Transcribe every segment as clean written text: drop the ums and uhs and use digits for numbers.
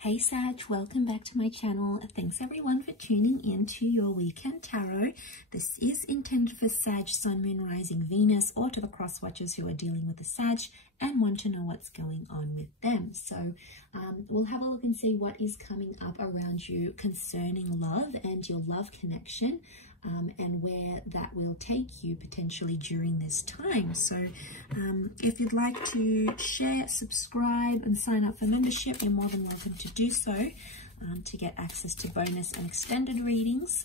Hey Sag, welcome back to my channel. Thanks everyone for tuning in to your weekend tarot. This is intended for Sag, Sun, Moon, Rising, Venus, or to the cross watchers who are dealing with the Sag and want to know what's going on with them. So we'll have a look and see what is coming up around you concerning love and your love connection. And where that will take you potentially during this time. So if you'd like to share, subscribe and sign up for membership, you're more than welcome to do so to get access to bonus and extended readings.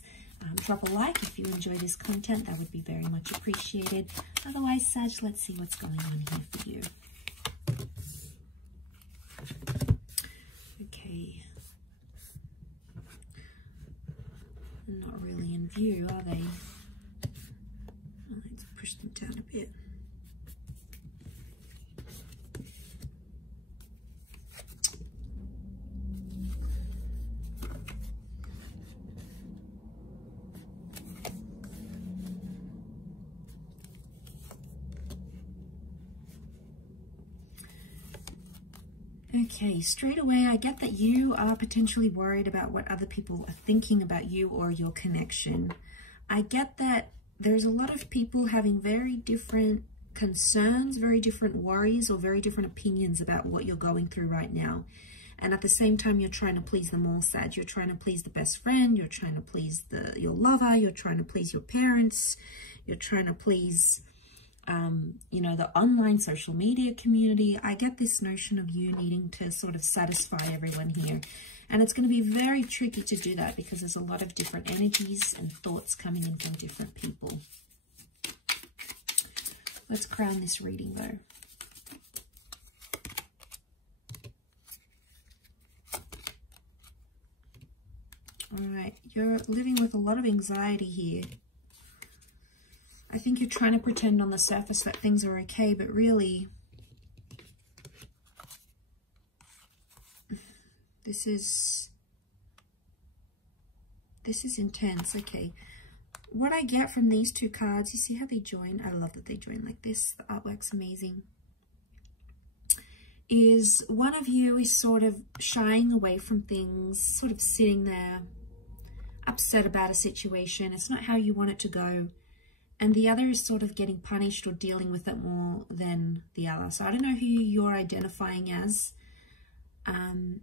Drop a like if you enjoy this content, that would be very much appreciated. Otherwise, Sag, let's see what's going on here for you. Okay. Not really in view, are they? Let's push them down a bit. Okay, straight away, I get that you are potentially worried about what other people are thinking about you or your connection. I get that there's a lot of people having very different concerns, very different worries, or very different opinions about what you're going through right now. And at the same time, you're trying to please them all, Sag. You're trying to please the best friend, you're trying to please your lover, you're trying to please your parents, you're trying to please you know, the online social media community. I get this notion of you needing to sort of satisfy everyone here. And it's going to be very tricky to do that because there's a lot of different energies and thoughts coming in from different people. Let's crown this reading though. All right, you're living with a lot of anxiety here. I think you're trying to pretend on the surface that things are okay, but really, this is intense. Okay, what I get from these two cards, you see how they join? I love that they join like this. The artwork's amazing. Is one of you is sort of shying away from things, sort of sitting there, upset about a situation. It's not how you want it to go. And the other is sort of getting punished or dealing with it more than the other. So I don't know who you're identifying as. But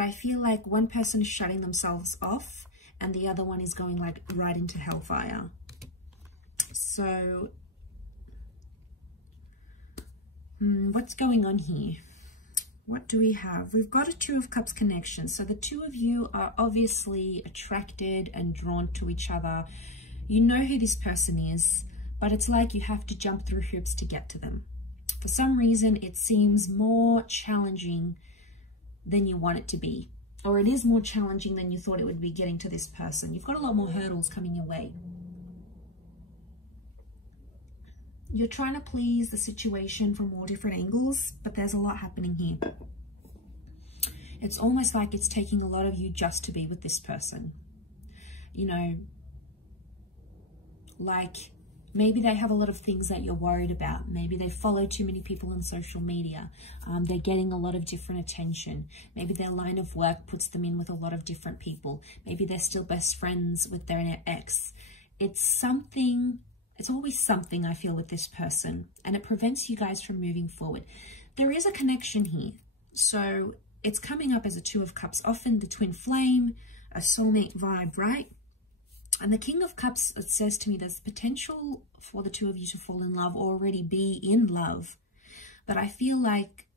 I feel like one person is shutting themselves off and the other one is going like right into hellfire. So what's going on here? What do we have? We've got a Two of Cups connection. So the two of you are obviously attracted and drawn to each other. You know who this person is, but it's like you have to jump through hoops to get to them. For some reason, it seems more challenging than you want it to be. Or it is more challenging than you thought it would be getting to this person. You've got a lot more hurdles coming your way. You're trying to please the situation from all different angles, but there's a lot happening here. It's almost like it's taking a lot of you just to be with this person. You know, like maybe they have a lot of things that you're worried about. Maybe they follow too many people on social media. They're getting a lot of different attention. Maybe their line of work puts them in with a lot of different people. Maybe they're still best friends with their ex. It's something, it's always something I feel with this person, and it prevents you guys from moving forward. There is a connection here. So it's coming up as a Two of Cups, often the twin flame, a soulmate vibe, right? And the King of Cups, it says to me, there's potential for the two of you to fall in love or already be in love. But I feel like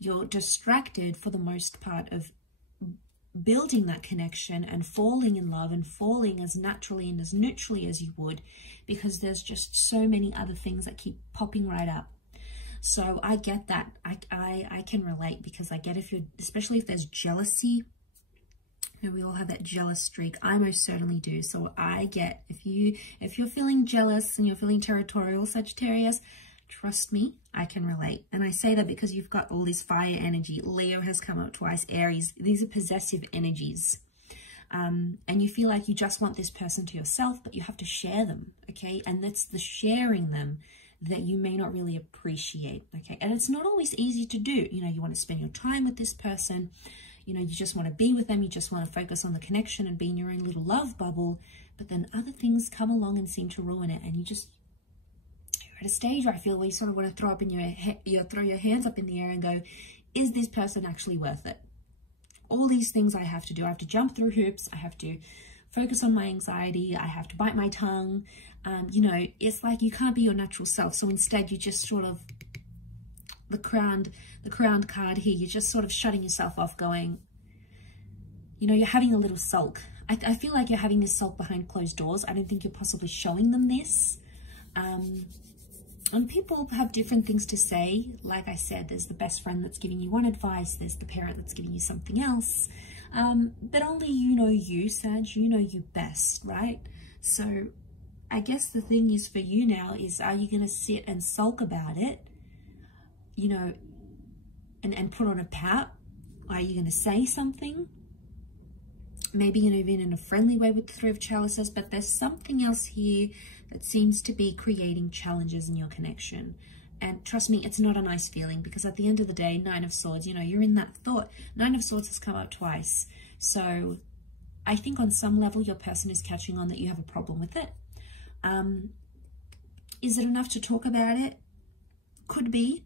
you're distracted for the most part of building that connection and falling in love and falling as naturally and as neutrally as you would, because there's just so many other things that keep popping right up. So I get that. I can relate, because I get if you're, especially if there's jealousy. You know, we all have that jealous streak. I most certainly do. So I get, if you're feeling jealous and you're feeling territorial, Sagittarius, trust me, I can relate. And I say that because you've got all this fire energy. Leo has come up twice, Aries. These are possessive energies. And you feel like you just want this person to yourself, but you have to share them, okay? And that's the sharing them that you may not really appreciate, okay? And it's not always easy to do. You know, you want to spend your time with this person, you know, you just want to be with them, you just want to focus on the connection and be in your own little love bubble, but then other things come along and seem to ruin it, and you're at a stage where I feel where you sort of want to throw your hands up in the air and go, is this person actually worth it? All these things I have to do. I have to jump through hoops. I have to focus on my anxiety. I have to bite my tongue. You know, it's like you can't be your natural self. So instead, you just sort of, the crowned card here, you're just sort of shutting yourself off, going, you know, you're having a little sulk. I feel like you're having this sulk behind closed doors. I don't think you're possibly showing them this. And people have different things to say. Like I said, there's the best friend that's giving you one advice. There's the parent that's giving you something else. But only you know you, Sag. You know you best, right? So I guess the thing is for you now is, are you going to sit and sulk about it, you know, and put on a pout? Are you going to say something? Maybe, you know, even in a friendly way with the Three of Chalices, but there's something else here that seems to be creating challenges in your connection. And trust me, it's not a nice feeling, because at the end of the day, Nine of Swords, you know, you're in that thought. Nine of Swords has come up twice. So I think on some level, your person is catching on that you have a problem with it. Is it enough to talk about it? Could be.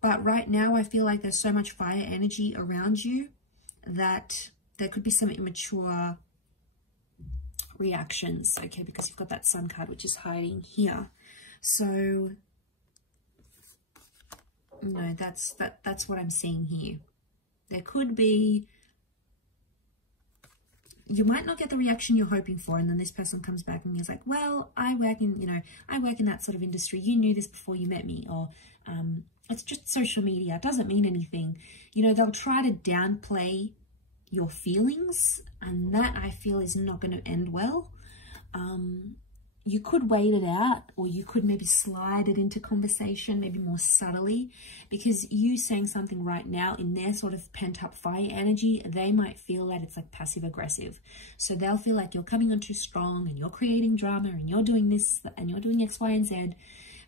But right now, I feel like there's so much fire energy around you that there could be some immature reactions, okay, because you've got that Sun card, which is hiding here. So, no, that's what I'm seeing here. There could be, you might not get the reaction you're hoping for, and then this person comes back and is like, well, I work in, you know, I work in that sort of industry. You knew this before you met me. Or it's just social media. It doesn't mean anything. You know, they'll try to downplay your feelings, and that I feel is not going to end well. You could wait it out, or you could maybe slide it into conversation, maybe more subtly, because you saying something right now in their sort of pent-up fire energy, they might feel that it's like passive-aggressive. So they'll feel like you're coming on too strong, and you're creating drama, and you're doing this, and you're doing X, Y, and Z.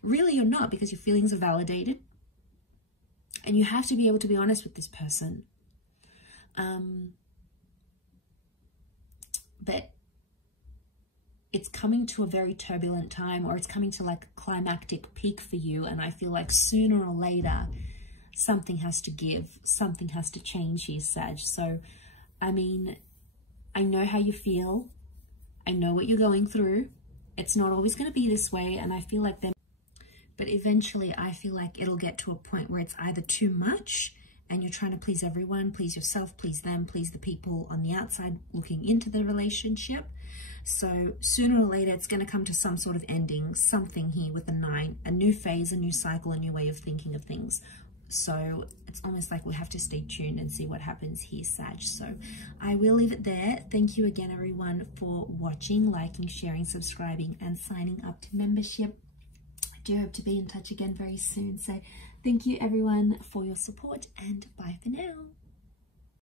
Really, you're not, because your feelings are validated, and you have to be able to be honest with this person. But it's coming to a very turbulent time, or it's coming to like a climactic peak for you. And I feel like sooner or later, something has to give, something has to change here, Sag. So, I mean, I know how you feel. I know what you're going through. It's not always going to be this way. And I feel like but eventually I feel like it'll get to a point where it's either too much, and you're trying to please everyone, please yourself, please them, please the people on the outside looking into the relationship. So sooner or later, it's going to come to some sort of ending, something here with the 9, a new phase, a new cycle, a new way of thinking of things. So it's almost like we have to stay tuned and see what happens here, Sag. So I will leave it there. Thank you again, everyone, for watching, liking, sharing, subscribing, and signing up to membership. I do hope to be in touch again very soon. So thank you, everyone, for your support, and bye for now.